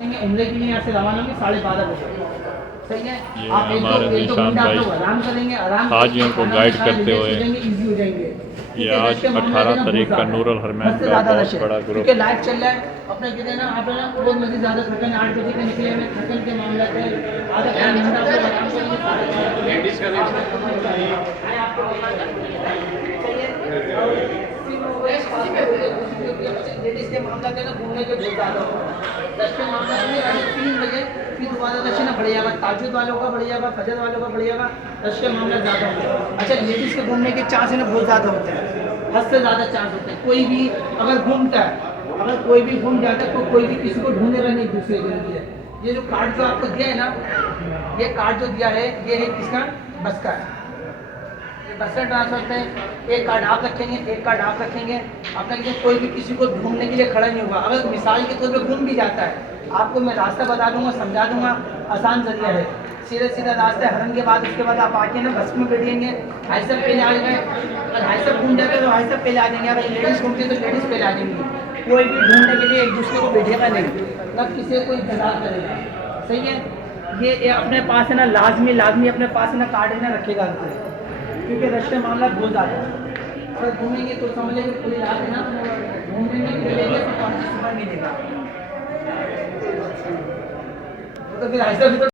उमरे के लिए यहाँ से रवाना होंगे 12:30 बजे। सही है। ये आप हमारे एक दो निशान घंटे आप भाई लोग आराम करेंगे, आराम हाजियों को गाइड करते हुए इजी हो जाएंगे। ये आज 18 तारीख का नूरुल हरमैन का बहुत बड़ा ग्रुप क्योंकि लाइट चल रहा है अपने कहते हैं ना, आप ना बहुत मजीद ज़्यादा थकन 8 बजे के निकले में थकन के मामला है आधा घंटा आप लोग आराम करेंगे। लेडीज़ का लेडीज़ के मामला है ना, घूमने के बहुत ज़्यादा दस के मामला में 3 बजे फिर दोबारा दर्शन बढ़ जाएगा, ताजुद वालों का बढ़ जाएगा, फजर वालों का बढ़ जाएगा, दस के मामला ज़्यादा होता है। अच्छा, लेडीज़ के घूमने के चांस है ना बहुत ज़्यादा होते हैं, हद से ज़्यादा चांस होते हैं। कोई भी अगर घूमता है, अगर कोई भी घूम जाता है तो कोई भी किसी को ढूंढेगा नहीं दूसरे के लिए। ये जो कार्ड जो आपको दिया है ना, ये कार्ड जो दिया है ये है किसका? बस का है। बस का ट्रांसफर है, एक कार्ड आप रखेंगे, एक कार्ड आप रखेंगे। अपना कोई भी किसी को ढूंढने के लिए खड़ा नहीं होगा। अगर मिसाल के तौर पे घूम भी जाता है, आपको मैं रास्ता बता दूंगा, समझा दूंगा, आसान जरिया है, सीधा सीधा रास्ता है हरन के बाद। उसके बाद आप आके ना बस में बैठेंगे, भाई साहब पहले आ गए, अगर भाई साहब घूम जाते तो भाई साहब पहले आ जाएंगे, अगर लेडीज़ घूमती है तो लेडीज़ पहले आ जाएंगी। कोई भी ढूंढने के लिए एक दूसरे को बैठेगा नहीं, ना किसी को इंतजार करेगा। सही है। ये अपने पास है ना लाजमी अपने पास है ना कार्ड है ना रखेगा, क्योंकि रास्ते मामला बहुत ज़्यादा है। अगर घूमेंगे तो समझ लीजिए पूरी रात है ना, घूमेंगे मिलेंगे तो सुबह मिलेगा, तो फिर ऐसा भी तो